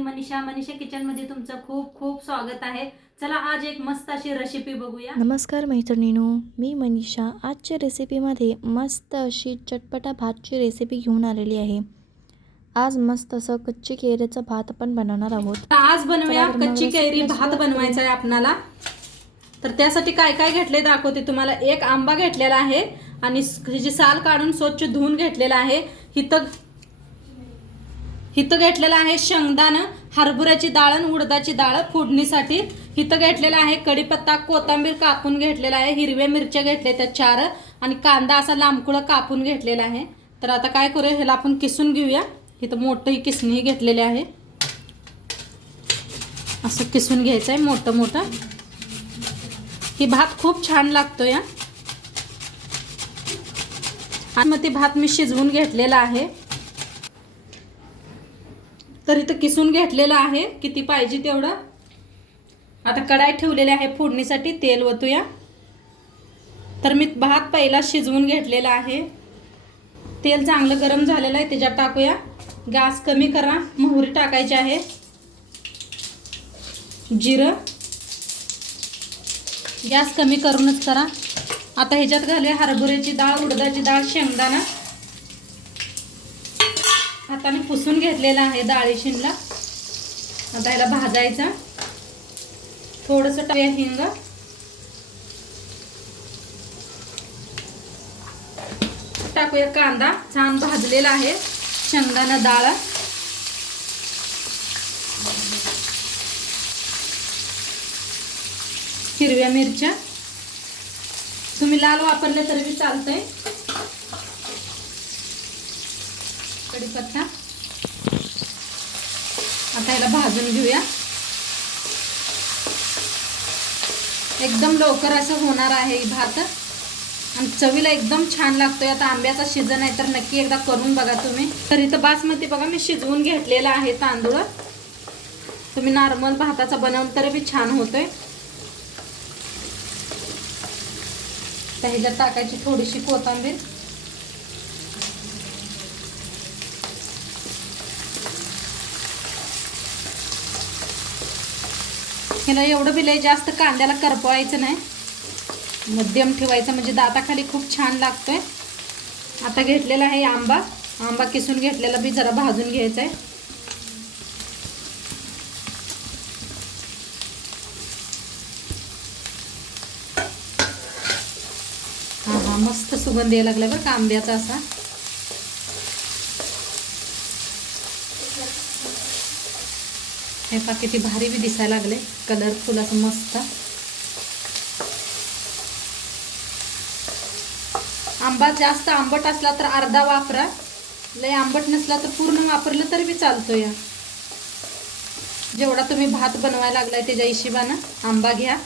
मी मनीषा किचनमध्ये तुमचं खूप खूप स्वागत आहे। चला आज एक मस्त अशी रेसिपी बघूया। नमस्कार मैत्रिणींनो, मी मनीषा आजच्या रेसिपीमध्ये मस्त अशी चटपटा भातची रेसिपी घेऊन आलेली आहे। आज मस्त असं कच्ची कैरीचा भात आपण बनवणार आहोत। आज बनवूया कच्ची कैरी भात बनवायचा आहे आपल्याला। तर त्यासाठी काय काय घेतले दाखवते तुम्हाला। एक आंबा घेतलेला आहे आणि त्याची साल काढून स्वच्छ धुवून घेतलेला आहे। हिथं घेतलेला आहे शेंगदाणा, हरभऱ्याची डाळ आणि उडदाची डाळ फोडणीसाठी। हिथं घेतलेला आहे कढीपत्ता, कोथिंबीर कापून घेतलेला आहे, हिरव्या मिरच्या घेतल्या त्या 4 आणि कांदा असा लांबकुळा कापून घेतलेला आहे। तर आता काय करूया, ह्याला आपण किसून घेऊया। इथं मोठी किसणी घेतलेली आहे, असं किसून घ्यायचं आहे मोठं मोठं। ही भात खूप छान लागतो या। आणि मग ते भात मी शिजवून घेतलेला आहे। तर इथं किसून घेतलेलं आहे, किती पाहिजे तेवढं। आता कढाई ठेवलेली आहे फोडणीसाठी, तेल ओतूया। तर मी भात पहिला शिजवून घेतलेला आहे। तेल चांगलं गरम झालेलं आहे, त्याच्यात टाकूया। गॅस कमी करा, मोहरी टाकायची आहे, जिरं गॅस कमी करूनच करा। आता ह्याच्यात घालूया हरभऱ्याची डाळ, उडदाची डाळ, शेंगदाणा हाताने पुसून घेतलेला आहे डाळीशीनला। आता ह्याला भाजायचा, थोडंसं टाकूया हिंग, टाकूया कांदा छान भाजलेला आहे, शेंगदाणा, डाळ, हिरव्या मिरच्या, तुम्ही लाल वापरले तरी बी चालतंय, कढीपत्ता। आता याला भाजून घेऊया। एकदम लवकर असं होणार आहे भात आणि चवीला एकदम छान लागतोय। आता आंब्याचा सीजन आहे तर नक्की एकदा करून बघा तुम्ही। तर इथं बासमती बघा मी शिजवून घेतलेला आहे तांदूळ। तुम्ही नॉर्मल भाताचा बनवलं तरी बी छान होतोय। तर ह्याच्यात टाकायची थोडीशी कोथिंबीर, ह्याला एवढं बी लय जास्त कांद्याला करपवायचं नाही, मध्यम ठेवायचं म्हणजे दाताखाली खूप छान लागतोय। आता घेतलेला आहे आंबा किसून घेतलेला बी जरा भाजून घ्यायचा आहे। हा मस्त सुगंध यायला लागला बरं का आंब्याचा असा। हे पहा किती भारी बी दिसायला लागले, कलरफुल असं मस्त। आंबा जास्त आंबट असला तर अर्धा वापरा, लय आंबट नसला तर पूर्ण वापरलं तरी बी चालतो या। जेवढा तुम्ही भात बनवायला लागलाय त्याच्या हिशोबाने आंबा घ्या।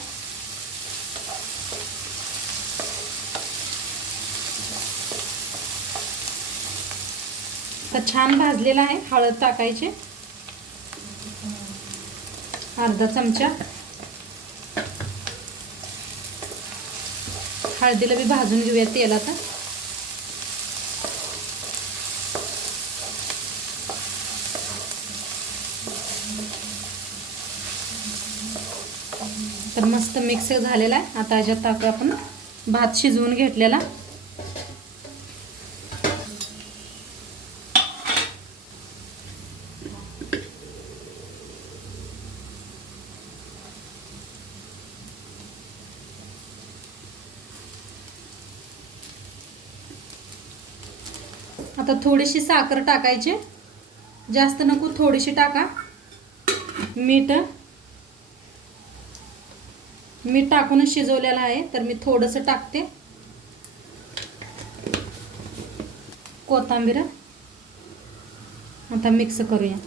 तर छान भाजलेला आहे, हळद टाकायची अर्धा चमचा, हळदीला बी भाजून घेऊया तेलात। तर मस्त मिक्स झालेला आहे। आता याच्यात टाकू आपण भात शिजवून घेतलेला। आता थोडीशी साखर टाकायची, जास्त नको, थोडीशी टाका। मीठ टाकूनच शिजवलेलं आहे तर मी थोडंसं टाकते। कोथिंबीर आता मिक्स करूया।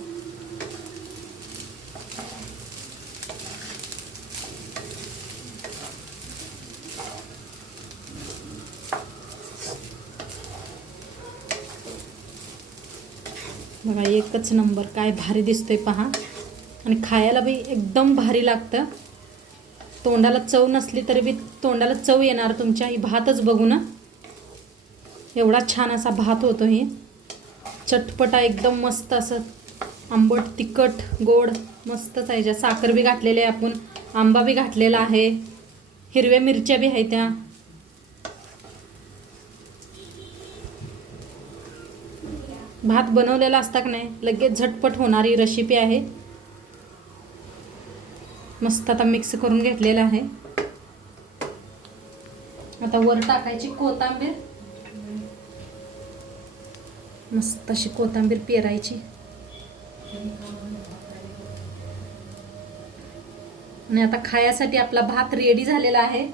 बघा एकच नंबर, काय भारी दिसतोय पहा। आणि खायला बी एकदम भारी लागतं। तोंडाला चव नसली तरी बी तोंडाला चव येणार तुमच्या ही भातच बघून। एवढा छान असा भात होतो, ही चटपटा एकदम मस्त असं आंबट तिखट गोड मस्तच आहे. ज्या साखर बी घातलेली आहे आपण, आंबा बी घातलेला आहे, हिरव्या मिरच्या बी आहे त्या. भात बनवलेला असता की नाही लगेच झटपट होणारी रेसिपी आहे. मस्त आता मिक्स करून घेतलेलं आहे. आता वर टाकायची कोथिंबीर, मस्त अशी कोथिंबीर पेरायची. आणि आता खायासाठी आपला भात रेडी झालेला आहे.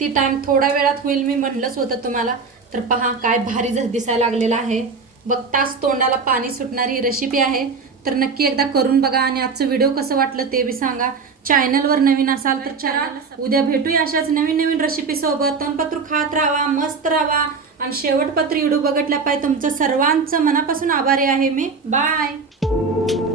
ती टाइम थोड्या वेळात होईल मी म्हणलंच होतं तुम्हाला. तर पहा काय भारी दिसायला लागलेला आहे. बघताच तोंडाला पाणी सुटणारी रेसिपी आहे. तर नक्की एकदा करून बघा आणि आजचं व्हिडिओ कसं वाटलं ते बी सांगा. चॅनलवर नवीन असाल तर चला. उद्या भेटूया अशाच नवीन नवीन रेसिपी सोबत. तोंडपत्र खात राहा, मस्त राहा आणि शेवटपत्र व्हिडिओ बघितल्या पाहिजे. तुमचं सर्वांचं मनापासून आभारी आहे मी. बाय.